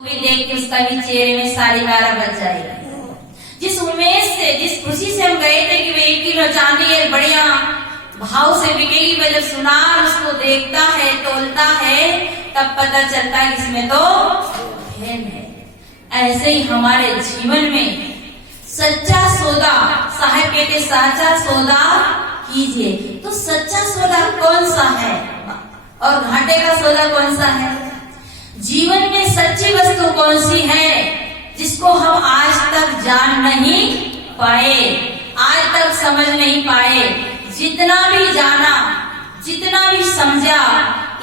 देख के उसका भी चेहरे में सारी मारा बच जाएगी। जिस उम्मीद से, जिस खुशी से हम गए थे कि वे 1 किलो चांदी एक बढ़िया भाव से बिकेगी, वह जब सुनार उसको देखता है, तोलता है, तब पता चलता है इसमें तो भेद है। ऐसे ही हमारे जीवन में सच्चा सौदा, साहब कहते साचा सौदा कीजिए। तो सच्चा सौदा कौन सा है और घाटे का सौदा कौन सा है? जीवन में सच्ची वस्तु कौन सी है जिसको हम आज तक जान नहीं पाए, आज तक समझ नहीं पाए। जितना भी जाना, जितना भी समझा,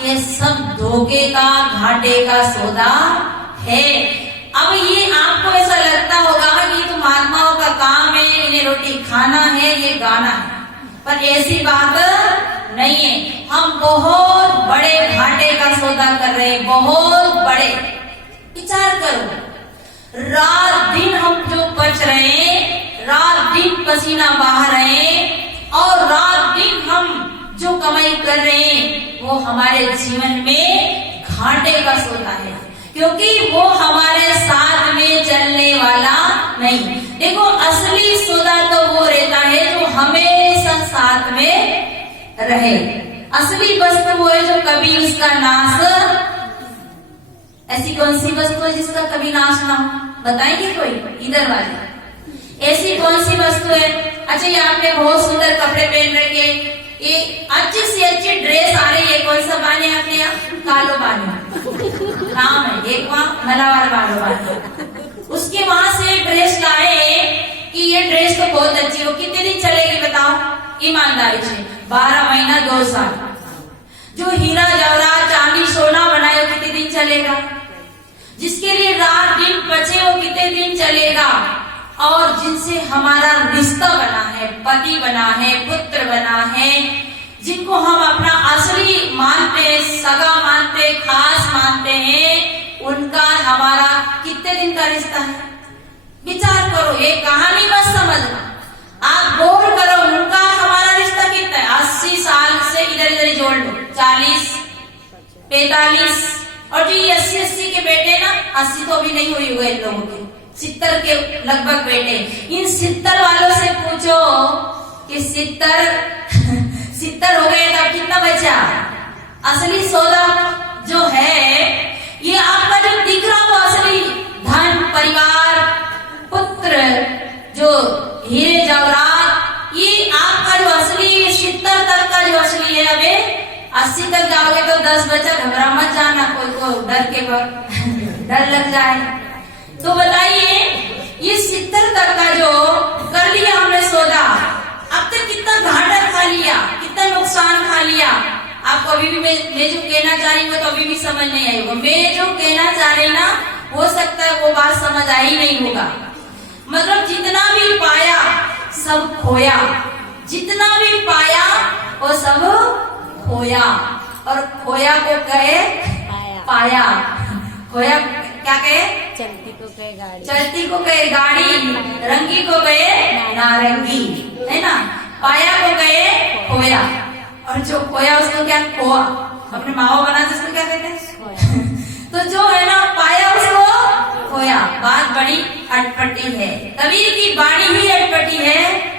ये सब धोखे का, घाटे का सौदा है। अब ये आपको ऐसा लगता होगा कि तो महात्माओं का काम है, इन्हें रोटी खाना है, ये गाना है, पर ऐसी बात नहीं है। हम बहुत बड़े घाटे का सौदा कर रहे हैं, बहुत बड़े। विचार करो, रात दिन हम जो बच रहे हैं, रात दिन पसीना बहा रहे हैं, और रात दिन हम जो कमाई कर रहे हैं, वो हमारे जीवन में घाटे का सौदा है, क्योंकि वो हमारे साथ में चलने वाला नहीं। देखो, असली सौदा तो वो रहता है जो हमेशा साथ में रहे। असली वस्तु वो है जो कभी उसका नाश, ऐसी कौन सी वस्तु है जिसका कभी नाश ना हो? बताएंगे कोई? इधर वाले, ऐसी कौन सी वस्तु है? अच्छा, ये आपने बहुत सुंदर कपड़े पहन रखे, ये अच्छी से अच्छी ड्रेस आ रही है, कौन सा बाने आपने यहाँ? कालो बाने नाम है, एक वहाँ मलावार बालो बाने। उसके वहां से ड्रेस लाए कि ये ड्रेस तो बहुत अच्छी हो, कितने दिन चलेगी बताओ ईमानदारी से? 12 महीना 2 साल। जो हीरा जवाहरात चांदी सोना बनाए वो कितने दिन चलेगा? जिसके लिए रात दिन बचे वो कितने दिन चलेगा? और जिनसे हमारा रिश्ता बना है, पति बना है, पुत्र बना है, जिनको हम अपना असली मानते, सगा मानते, खास मानते हैं, उनका हमारा कितने दिन का रिश्ता है? विचार करो, ये कहानी मत समझना, आप गौर करो, उनका हमारा रिश्ता कितना है? 80 साल से इधर इधर जोड़ लो, 40, 45, और जो 80 के बेटे ना, 80 तो अभी नहीं हुई हुए इन लोगों के, 70 के लगभग बेटे। इन 70 वालों से पूछो कि 70 हो गए तब कितना बचा? असली सौदा जो है, ये आपका जो दिख रहा वो असली धन, परिवार, पुत्र, जो हीरे जवाहरात, ये आपका जो असली 70 तक का जो असली है। अबे 80 तक जाओगे तो 10 बचा, घबरा मत जाना, कोई को डर के डर लग जाए। तो बताइए, ये 70 तक का जो कर लिया हमने सौदा, अब तक कितना घाटा खा लिया, कितना नुकसान खा लिया। आपको अभी भी मैं जो कहना चाह रही हूँ तो अभी भी समझ नहीं आई होगा। मैं जो कहना चाह रही ना, हो सकता है वो बात समझ आई नहीं होगा। मतलब जितना भी पाया सब खोया, जितना भी पाया वो सब खोया, और खोया को कहे पाया। खोया क्या कहे? चलती को कहे गाड़ी, चलती को कहे गाड़ी, रंगी को कहे नारंगी, है ना? पाया को कहे खोया, और जो खोया उसको क्या? खोआ। अपने मावा बनाते उसको क्या कहते हैं? तो जो है ना, पाया उसको खोया। बात बड़ी अटपटी है, कबीर की वाणी ही अटपटी है।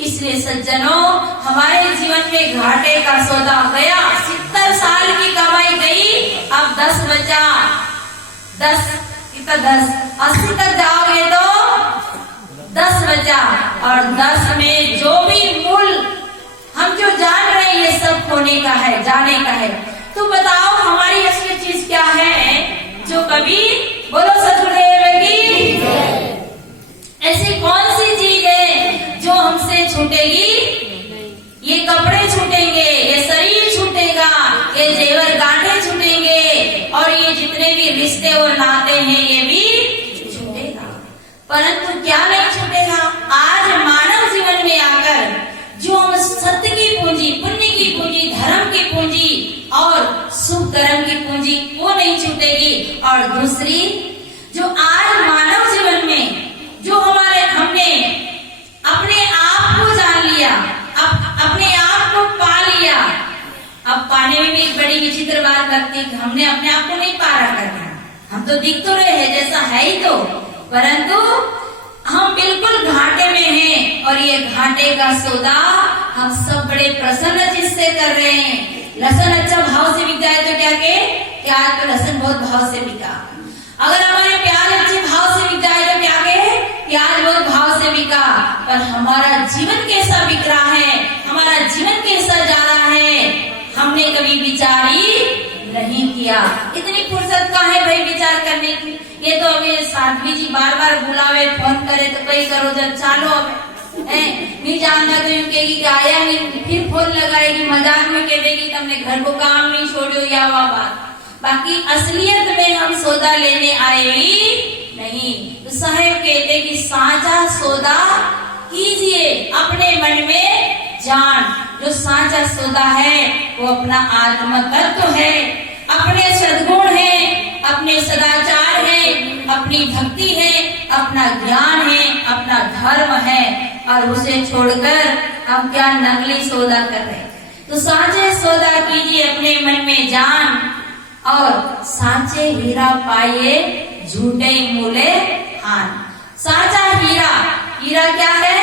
इसलिए सज्जनों, हमारे जीवन में घाटे का सौदा गया, 70 साल की कमाई गई, अब 10 बचा। 10 कितना? 10, 80 तक जाओगे तो 10 बचा, और 10 में जो भी मूल हम जो जान रहे हैं, ये सब खोने का है, जाने का है। तो बताओ, हमारी असली चीज क्या है जो कभी, बोलो सतगुरुदेव की, ऐसी कौन सी चीज है जो हमसे छूटेगी? ये कपड़े छूटेंगे, ये शरीर छूटेगा, ये जेवर गांठे छूटेंगे, और ये जितने भी रिश्ते और नाते हैं ये भी छूटेगा। परंतु क्या नहीं छूटेगा? आज मानव जीवन में आकर जो हम सत्य की पूंजी, पुण्य की पूंजी, धर्म की पूंजी और सुख धर्म की पूंजी, वो नहीं छूटेगी। और दूसरी, जो आज मानव जीवन में जो हमने अपने आप को जान लिया, अपने आप को पा लिया। अब पाने में भी एक बड़ी विचित्र बात लगती है कि हमने अपने आप को नहीं पा रखा है, हम तो दिख तो रहे हैं जैसा है ही तो, परंतु हम बिल्कुल घाटे में हैं और ये घाटे का सौदा हम सब बड़े प्रसन्न चित्त से कर रहे हैं। लहसुन अच्छा भाव से बिक जाए तो क्या के, क्या तो लहसुन बहुत भाव से बिका। अगर हमारे प्याज अच्छे भाव से बिक जाए तो क्या के, प्याज बहुत भाव से बिका। पर हमारा जीवन कैसा बिक रहा है, हमारा जीवन कैसा जा रहा है, हमने कभी विचार ही नहीं किया। इतनी फुर्सत कहाँ है भाई विचार करने की। ये तो हमें साध्वी जी बार बार बुलावे, फोन करे तो कई करो जब चालो अब नहीं जानना तो यूं कहेगी कि आया नहीं, फिर फोन लगाएगी, मजाक में कह देगी तुमने घर को काम नहीं छोड़ो या वह बात। बाकी असलियत में हम सौदा लेने आए ही नहीं। तो साहेब कहते कि साचा सौदा कीजिए अपने मन में जान। जो साचा सौदा है वो अपना आत्म तत्व है, अपने सद्गुण है, अपने सदाचार है, अपनी भक्ति है, अपना ज्ञान है, अपना धर्म है, और उसे छोड़कर हम क्या नकली सौदा कर रहे हैं। तो साचे सौदा कीजिए अपने मन में जान, और साचे हीरा पाइए झूठे मूले हान। साचा हीरा, हीरा क्या है,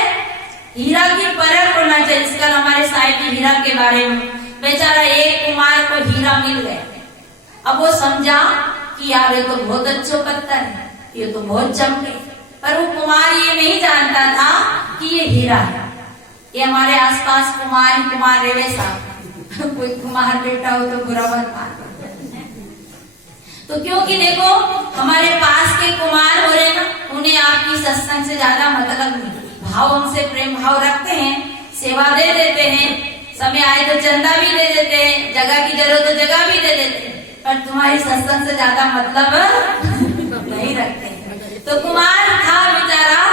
हीरा की परख होना चाहिए। इसका हमारे साहित्य हीरा के बारे में, बेचारा एक कुमार को हीरा मिल गया। अब वो समझा कि यार ये तो बहुत अच्छा पत्थर है, ये तो बहुत चमके, पर वो कुमार ये नहीं जानता था कि ये हीरा है। ये हमारे आसपास कुमार रेवे साहब कोई कुमार बेटा हो तो बुरा मत मान। तो क्योंकि देखो हमारे पास के कुमार हो रहे ना, उन्हें आपकी सत्संग से ज्यादा मतलब नहीं, भाव उनसे प्रेम भाव रखते हैं, सेवा दे देते हैं, समय आए तो चंदा भी दे देते हैं, जगह की जरूरत तो जगह भी दे देते हैं, पर तुम्हारी सत्संग से ज्यादा मतलब नहीं रखते। तो कुमार था बेचारा,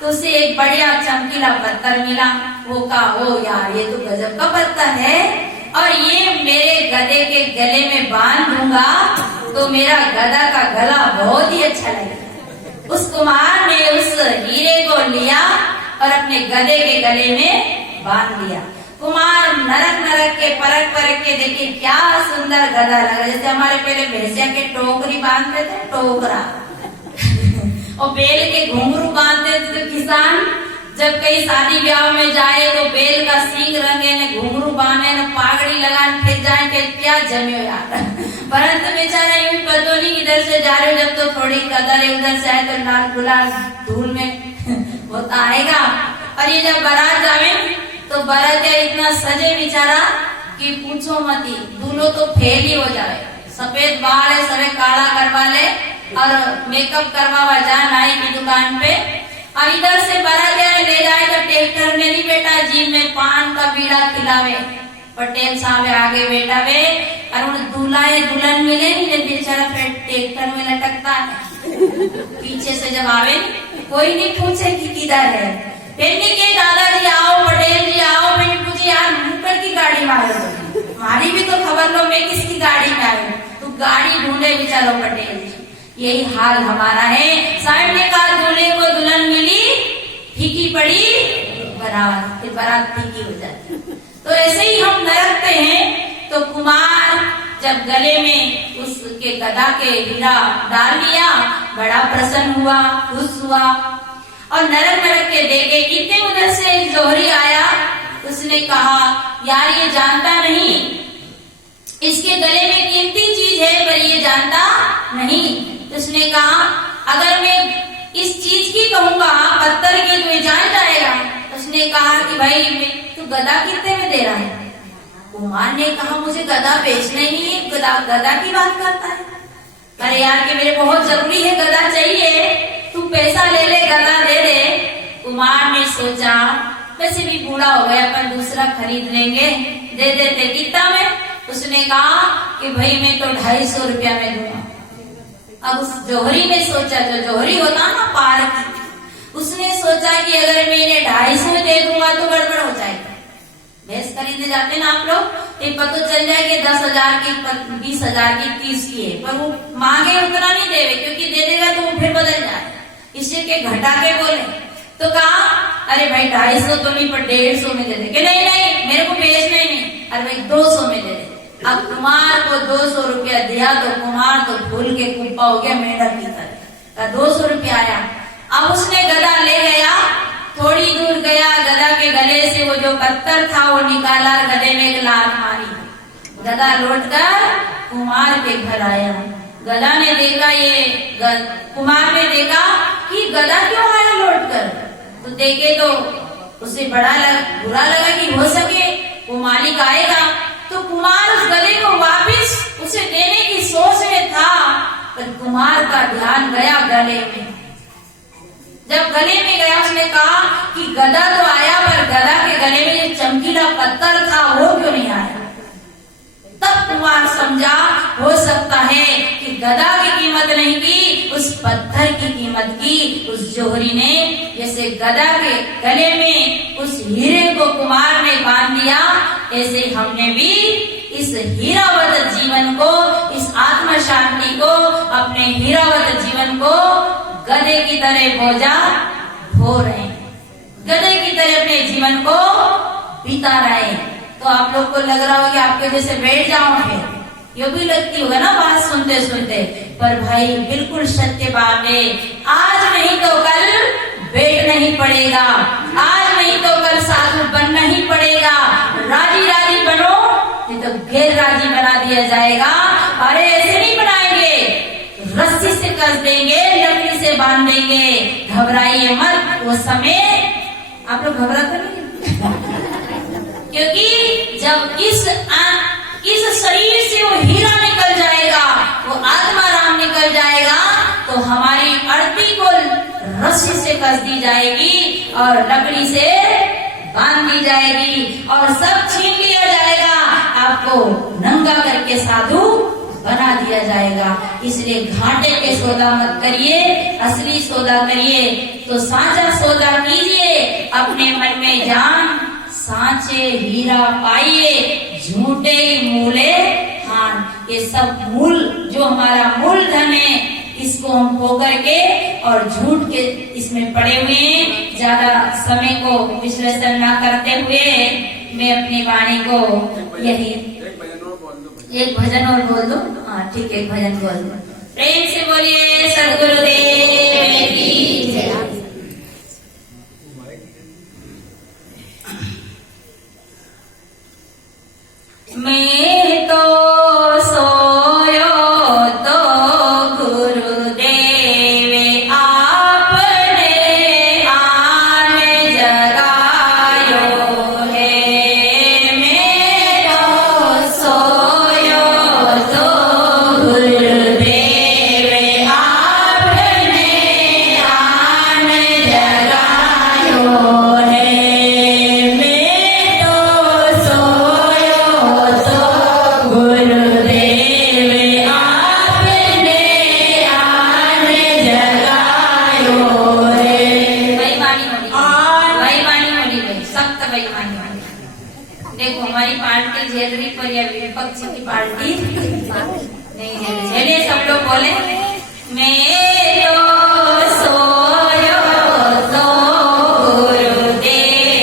तो उसे एक बढ़िया चमकीला पत्थर मिला। वो कहा ओ यार ये तो गजब का पत्थर है, और ये मेरे गधे के गले में बांध दूंगा तो मेरा गधा का गला बहुत ही अच्छा लगेगा। उस कुमार ने उस हीरे को लिया और अपने गधे के गले में बांध दिया। कुमार नरक के परख के देखिए क्या सुंदर गधा लगा, जैसे हमारे पहले भैंसिया के टोकरी बांधते थे, टोकरा और बेल के घुंघरू बांधते थे। तो किसान जब कहीं शादी ब्याह में जाए तो बेल का सींग रंगे न घुंघरू बांधे न पागड़ी लगाने, फिर जाए के क्या जमे यार। परंतु बेचारा यूं पता नहीं इधर से जा रहे हो, जब तो थोड़ी कदर है उधर से आए तो लाल गुलाल धूल में होता आएगा। और ये जब बारात जावे तो बारात इतना सजे बेचारा कि पूछो मती, दूल्हो तो फेल ही हो जाए। सफेद बाल है, सवे काला करवा ले और मेकअप करवा जा नाई की दुकान पे, और इधर से बारात ले जाए तो ट्रैक्टर में नहीं बेटा जीप में पान का बीड़ा खिलावे, पटेल साहब आगे बैठा वे, और उन दूल्हा दुल्हन मिले नहीं, जब बेचारा फिर ट्रैक्टर में लटकता है। पीछे से जब आवे कोई नहीं पूछे कि किधर है, फिर के दादाजी आओ, पटेल जी आओ, फिर पूछे यार मुकर की गाड़ी में आयो, हमारी भी तो खबर लो मैं किसकी गाड़ी में आयो, तो गाड़ी ढूंढे बेचारो पटेल जी। यही हाल हमारा है। साहब ने कहा दूल्हे को दुल्हन मिली, फीकी पड़ी बारात, फिर बारात फीकी हो जाती। तो ऐसे ही हम नरकते हैं। तो कुमार जब गले में उसके गधा के हीरा डाल दिया, बड़ा प्रसन्न हुआ, खुश हुआ, और नरक के देखे। इतने उधर से जोहरी आया, उसने कहा यार ये जानता नहीं, इसके गले में कीमती चीज है पर ये जानता नहीं। उसने कहा अगर मैं इस चीज की कहूंगा पत्थर की तो ये जान जाएगा। उसने कहा कि भाई तू गधा कितने में दे रहा है? कुमार ने कहा मुझे गधा बेचना ही नहीं है, गधा की बात करता है। अरे यार कि मेरे बहुत जरूरी है, गधा चाहिए, तू पैसा ले ले, गधा दे दे। कुमार ने सोचा वैसे भी बूढ़ा हो गया, पर दूसरा खरीद लेंगे, दे देते। कितना में? उसने कहा कि भाई मैं तो 250 रुपया में दूंगा। अब उस जोहरी ने सोचा, जो जोहरी होता ना पार की, उसने सोचा कि अगर मैं इन्हें 250 में दे दूंगा तो गड़बड़ हो जाएगी। भैंस खरीदने जाते ना आप लोग, तो पता चल जाए कि 10,000 की 20,000 की 30 की है, पर वो मांगे उतना नहीं देवे, क्योंकि दे देगा तो वो फिर बदल जाए, इसलिए के घटा के बोले। तो कहा अरे भाई 250 तो नहीं पर 150 में दे दे। कि नहीं नहीं मेरे को बेचना ही नहीं, अरे भाई 200 में दे दे। अब कुमार को 200 रुपया दिया तो कुमार तो फूल के कुप्पा हो गया मेंढक की तरह। 200 रुपया आया। अब उसने गधा ले गया, थोड़ी दूर गया, गधा के गले से वो जो पत्थर था वो निकाला, गधे में एक लात मारी। गधा लौटकर कुमार के घर आया। गधा ने देखा कुमार ने देखा कि गधा क्यों आया लौटकर, तो देखे तो उसे बुरा लगा कि हो सके वो मालिक आएगा। तो कुमार उस गधे को वापिस उसे देने की सोच में था, पर कुमार का ध्यान गया गले में। जब गले में गया उसने कहा कि गधा तो आया, पर गधा के गले में जो चमकीला पत्थर था वो क्यों नहीं आया। तब कुमार समझा हो सकता है कि गधा की कीमत नहीं की, उस पत्थर की कीमत की उस जोहरी ने। जैसे गधा के गले में उस हीरे को कुमार ने बांध दिया, ऐसे हमने भी इस हीरावत जीवन को, इस आत्म शांति को, अपने हीरावत जीवन को गधे की तरह बोझा ढो रहे हैं, गधे की तरह अपने जीवन को बिता रहे हैं। तो आप लोग को लग रहा होगा कि आपके जैसे बैठ जाओ, फिर ये भी लगती होगा ना बात सुनते सुनते, पर भाई बिल्कुल सत्य बात है। आज नहीं तो कल बैठ नहीं पड़ेगा, आज नहीं तो कल साधु बनना ही पड़ेगा। राजी राजी बनो, नहीं तो गैर राजी बना दिया जाएगा। अरे ऐसे नहीं बनाएंगे, रस्सी से कस देंगे, लकड़ी से बांध देंगे। घबराइए मत, वो समय आप लोग घबराते नहीं क्योंकि जब इस शरीर से वो हीरा निकल जाएगा, वो आत्मा राम निकल जाएगा, तो हमारी अर्थी को रस्सी से कस दी जाएगी और लकड़ी से बांध दी जाएगी और सब छीन लिया जाएगा। आपको नंगा करके साधु बना दिया जाएगा। इसलिए घाटे के सौदा मत करिए, असली सौदा करिए। तो साचा सौदा कीजिए, अपने मन में जान सांचे हीरा पाइए, झूठे मूले हान। ये सब मूल जो हमारा मूल धन है, इसको हम खो करके और झूठ के इसमें पड़े हुए हैं। ज्यादा समय को विश्लेषण न करते हुए मैं अपनी वाणी को यही एक भजन और बोल दो। हाँ ठीक है, एक भजन बोल दो। प्रेम से बोलिए सद्गुरुदेव की जय। मैं तो सोयो तो गुरुदेव आपने आन जगायो है। मैं तो सोयो तो गुरुदेव आपने आन जगायो है। मैं तो सोयो तो गुरुदेव आपने आन जगायो है। बेईमानी होनी भाई, सख्त बेईमानी होनी। देखो हमारी पार्टी झेल रही, पर यह विपक्ष की पार्टी नहीं झेले। सब लोग बोले मैं तो सोयो तो गुरुदेव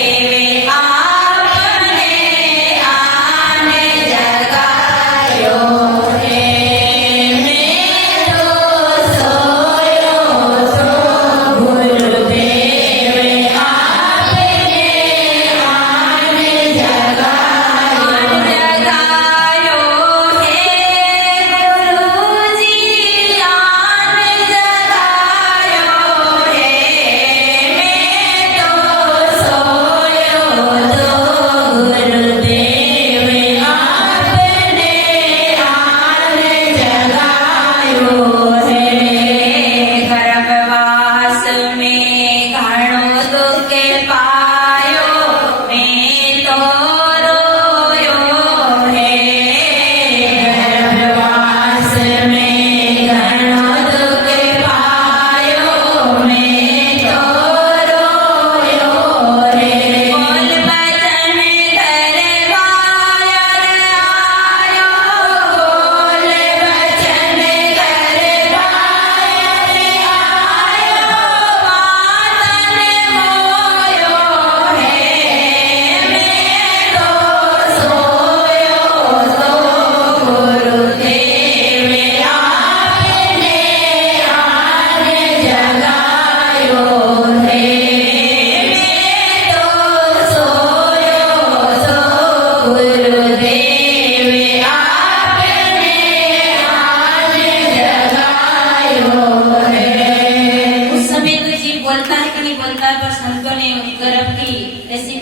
आपने आन जगायो है। मैं तो सोयो तो गुरुदेव आपने आन जगायो है। गुरुजी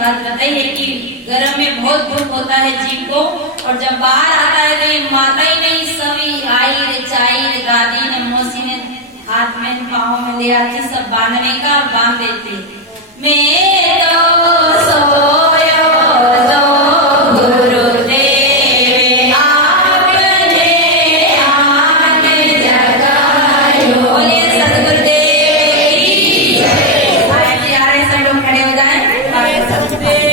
बात बताई है कि गर्भ में बहुत दुख होता है जीव को, और जब बाहर आता है तो ये माता ही नहीं सभी आई रे चाई रे दादी ने मौसी ने हाथ में पाँव में ले आती सब बांधने का, और बांध देते। मैं तो सो